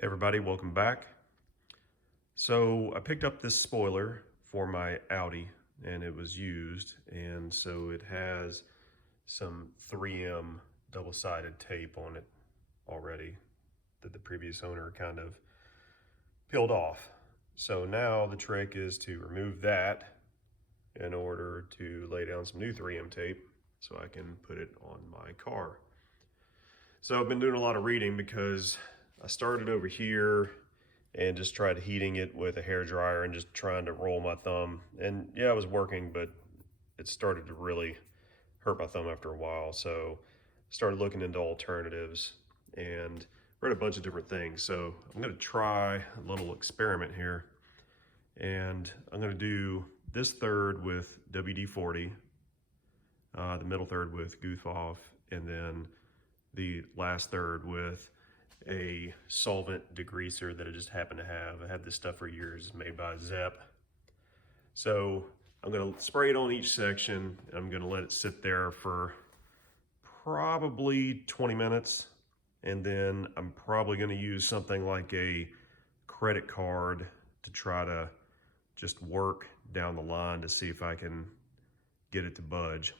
Hey everybody, welcome back. So I picked up this spoiler for my Audi and it was used, and so it has some 3M double-sided tape on it already that the previous owner kind of peeled off. So now the trick is to remove that in order to lay down some new 3M tape so I can put it on my car. So I've been doing a lot of reading because I started over here and just tried heating it with a hair dryer and just trying to roll my thumb. And yeah, it was working, but it started to really hurt my thumb after a while. So I started looking into alternatives and read a bunch of different things. So I'm gonna try a little experiment here. And I'm gonna do this third with WD-40, the middle third with Goof Off, and then the last third with a solvent degreaser that I just happen to have. I had this stuff for years. It's made by Zep. So I'm gonna spray it on each section and I'm gonna let it sit there for probably 20 minutes. And then I'm probably gonna use something like a credit card to try to just work down the line to see if I can get it to budge.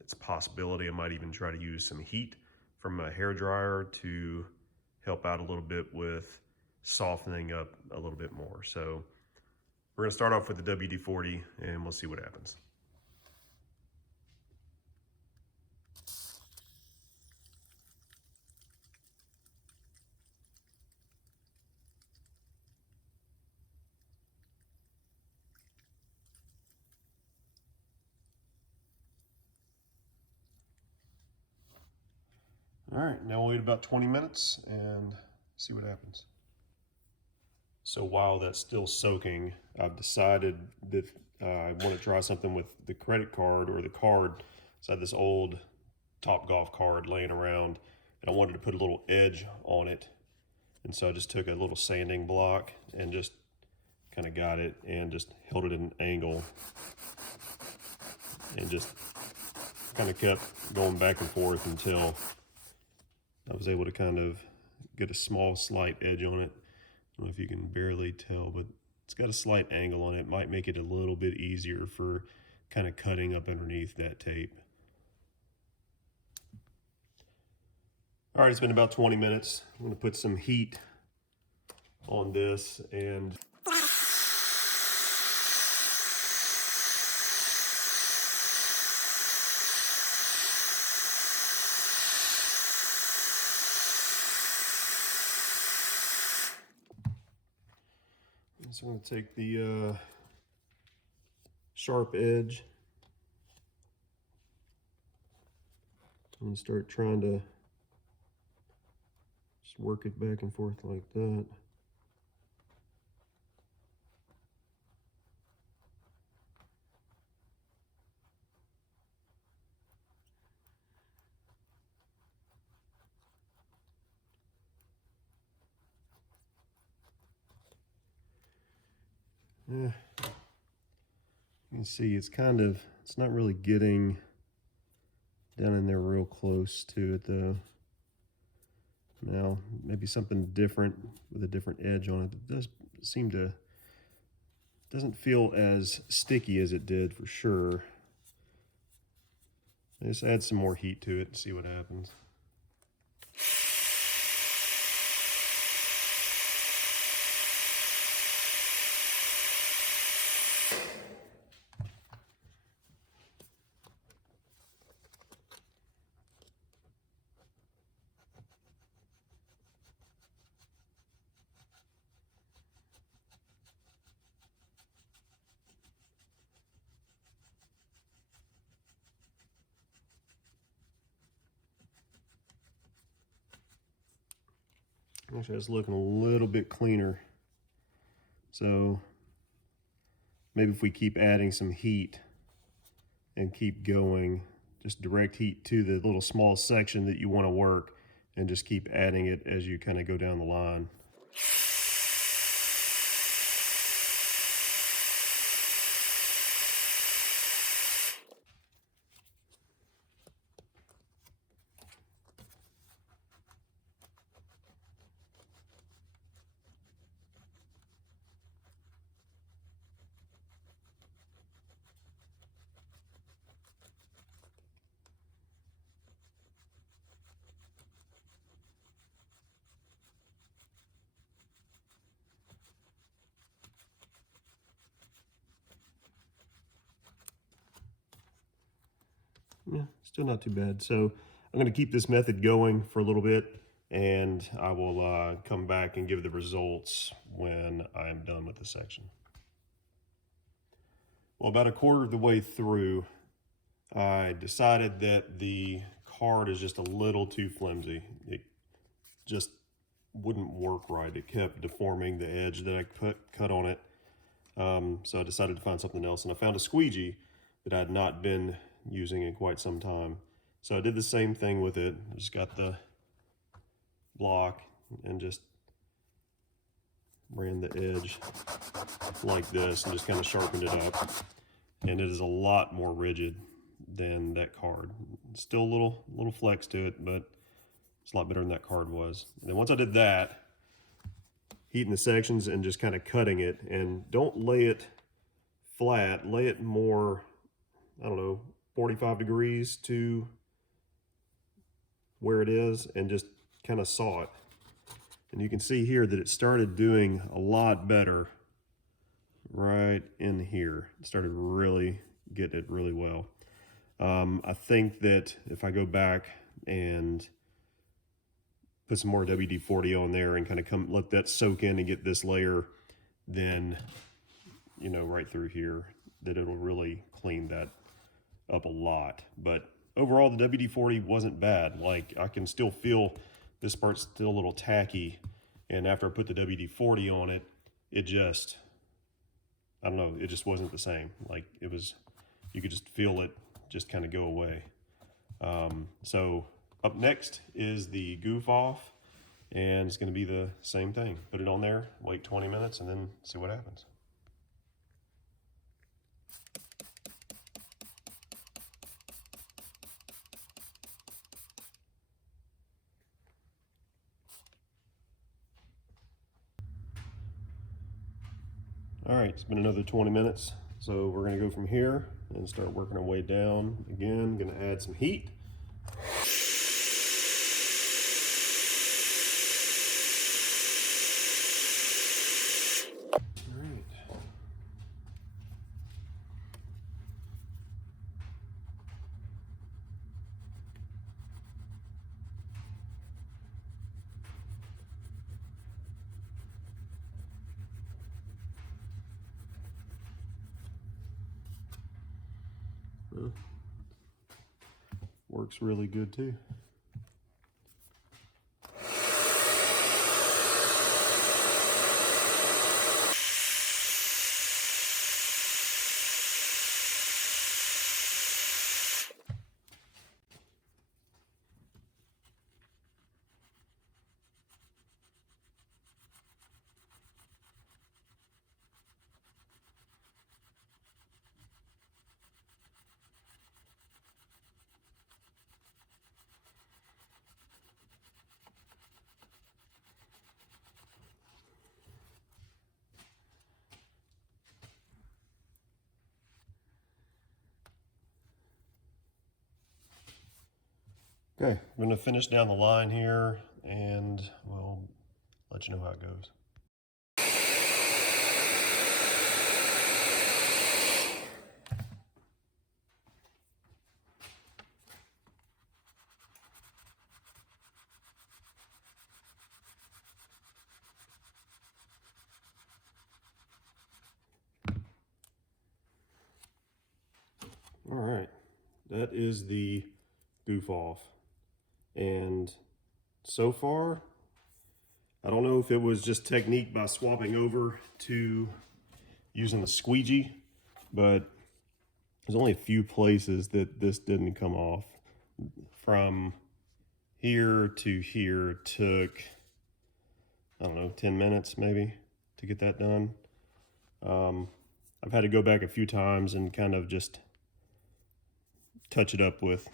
It's a possibility I might even try to use some heat from my hair dryer to help out a little bit with softening up a little bit more. So we're gonna start off with the WD-40 and we'll see what happens. All right, now we'll wait about 20 minutes and see what happens. So while that's still soaking, I've decided that I want to try something with the credit card or the card. So I had this old Topgolf card laying around and I wanted to put a little edge on it. And so I just took a little sanding block and just kind of got it and just held it at an angle and just kind of kept going back and forth until I was able to kind of get a small slight edge on it. I don't know if you can barely tell, but it's got a slight angle on it. It might make it a little bit easier for kind of cutting up underneath that tape. All right, it's been about 20 minutes. I'm gonna put some heat on this and so I'm going to take the sharp edge and start trying to just work it back and forth like that. Yeah, you can see it's not really getting down in there real close to it though. Now, maybe something different with a different edge on it. It does seem to, doesn't feel as sticky as it did for sure. I just add some more heat to it and see what happens. Actually, it's looking a little bit cleaner. So maybe if we keep adding some heat and keep going, just direct heat to the little small section that you want to work and just keep adding it as you kind of go down the line. yeah, still not too bad. So I'm going to keep this method going for a little bit, and I will come back and give the results when I'm done with the section. Well, about a quarter of the way through, I decided that the card is just a little too flimsy. It just wouldn't work right. It kept deforming the edge that I cut on it. So I decided to find something else, and I found a squeegee that I had not been using in quite some time. So I did the same thing with it. I just got the block and just ran the edge like this and just kind of sharpened it up. And it is a lot more rigid than that card. Still a little flex to it, but it's a lot better than that card was. And then once I did that, heating the sections and just kind of cutting it, and don't lay it flat, lay it more, I don't know, 45 degrees to where it is, and just kind of saw it. And you can see here that it started doing a lot better right in here. It started really getting it really well. I think that if I go back and put some more WD-40 on there and kind of let that soak in and get this layer, then, you know, right through here, that it'll really clean that up a lot. But overall, the WD-40 wasn't bad. Like, I can still feel this part's still a little tacky, and after I put the WD-40 on it, it just, I don't know, it just wasn't the same. Like, it was, you could just feel it just kind of go away. So up next is the Goof Off, and it's going to be the same thing. Put it on there, wait 20 minutes, and then see what happens. All right, it's been another 20 minutes. So we're going to go from here and start working our way down. Again, going to add some heat. Well, works really good too. Okay, I'm going to finish down the line here, and we'll let you know how it goes. All right, that is the Goof Off. And so far, I don't know if it was just technique by swapping over to using the squeegee, but there's only a few places that this didn't come off. From here to here took, I don't know, 10 minutes maybe to get that done. I've had to go back a few times and kind of just touch it up with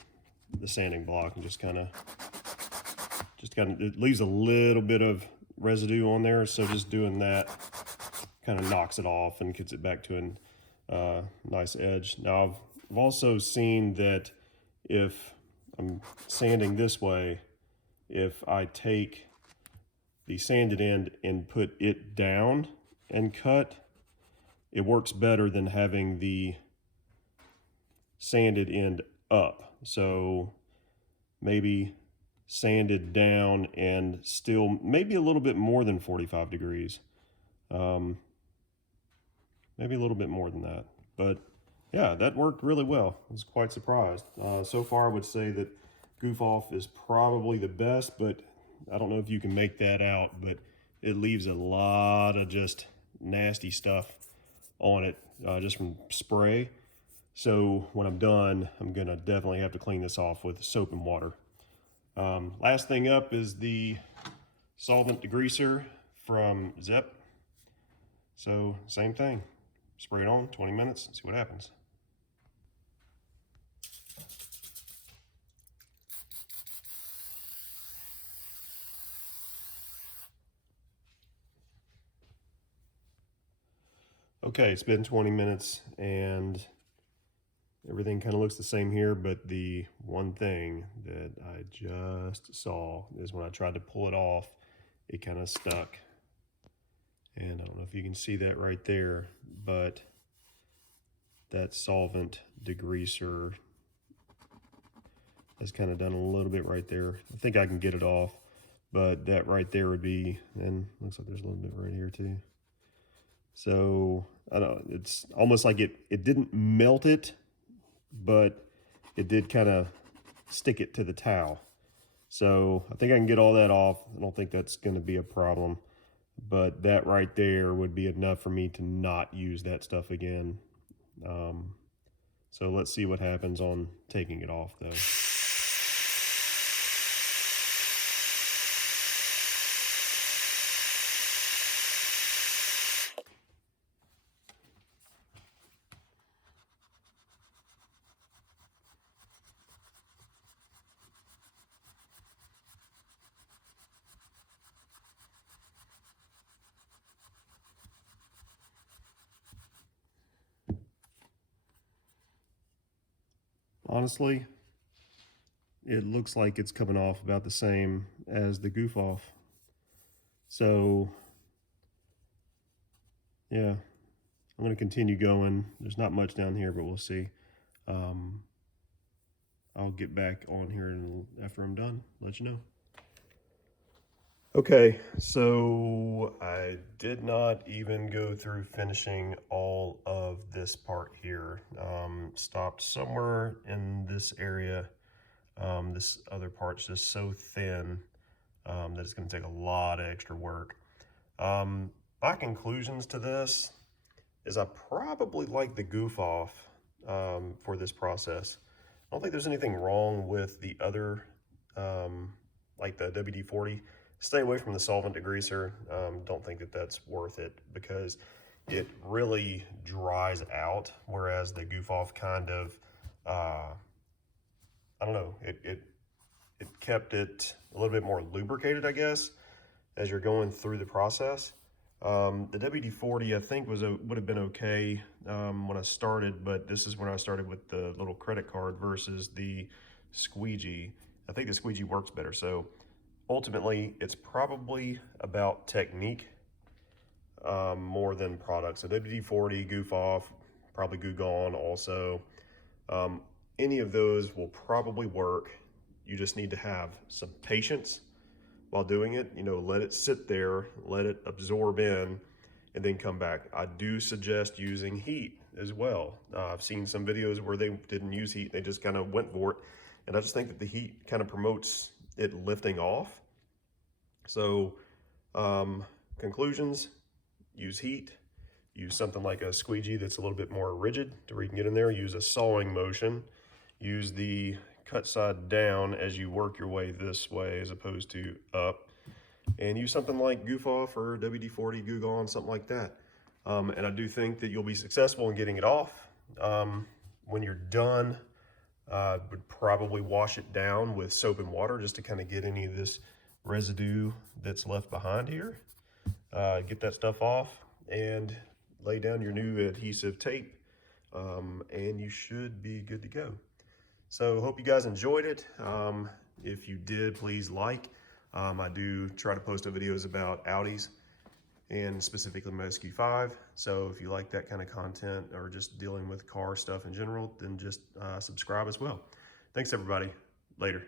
the sanding block, and just kind of, it leaves a little bit of residue on there, so just doing that kind of knocks it off and gets it back to a nice edge. Now I've also seen that if I'm sanding this way, if I take the sanded end and put it down and cut, it works better than having the sanded end up. so maybe sanded down and still maybe a little bit more than 45 degrees. Maybe a little bit more than that. But yeah, that worked really well. I was quite surprised. So far, I would say that Goof Off is probably the best, but I don't know if you can make that out, but it leaves a lot of just nasty stuff on it just from spray. So when I'm done, I'm gonna definitely have to clean this off with soap and water. Last thing up is the Solvent Degreaser from Zep. So same thing, spray it on, 20 minutes, see what happens. Okay, it's been 20 minutes and everything kind of looks the same here, but the one thing that I just saw is when I tried to pull it off, it kind of stuck. And I don't know if you can see that right there, but that Solvent Degreaser has kind of done a little bit right there. I think I can get it off, but that right there would be, and looks like there's a little bit right here too. So I don't know, it's almost like it didn't melt it, but it did kind of stick it to the towel. So I think I can get all that off. I don't think that's going to be a problem, but that right there would be enough for me to not use that stuff again. So let's see what happens on taking it off though. Honestly, it looks like it's coming off about the same as the Goof Off. So yeah, I'm going to continue going. There's not much down here, but we'll see. I'll get back on here after I'm done, let you know. Okay, so I did not even go through finishing all of this part here. Stopped somewhere in this area. This other part's just so thin that it's going to take a lot of extra work. My conclusions to this is I probably like the Goof Off for this process. I don't think there's anything wrong with the other, like the WD-40. Stay away from the Solvent Degreaser. Don't think that that's worth it because it really dries out, whereas the Goof Off kind of, I don't know, it kept it a little bit more lubricated, I guess, as you're going through the process. The WD-40 I think would have been okay when I started, but this is when I started with the little credit card versus the squeegee. I think the squeegee works better. So ultimately, it's probably about technique more than product. So WD-40, Goof Off, probably Goo Gone also. Any of those will probably work. You just need to have some patience while doing it. You know, let it sit there, let it absorb in, and then come back. I do suggest using heat as well. I've seen some videos where they didn't use heat, they just kind of went for it. And I just think that the heat kind of promotes it lifting off. So conclusions, use heat, use something like a squeegee that's a little bit more rigid to where you can get in there, use a sawing motion, use the cut side down as you work your way this way as opposed to up, and use something like Goof Off or WD-40, Goo Gone, something like that. And I do think that you'll be successful in getting it off. When you're done, would probably wash it down with soap and water just to kind of get any of this residue that's left behind here. Get that stuff off and lay down your new adhesive tape, and you should be good to go. So hope you guys enjoyed it. If you did, please like. I do try to post videos about Audis and specifically my SQ5. So if you like that kind of content or just dealing with car stuff in general, then just subscribe as well. Thanks, everybody. Later.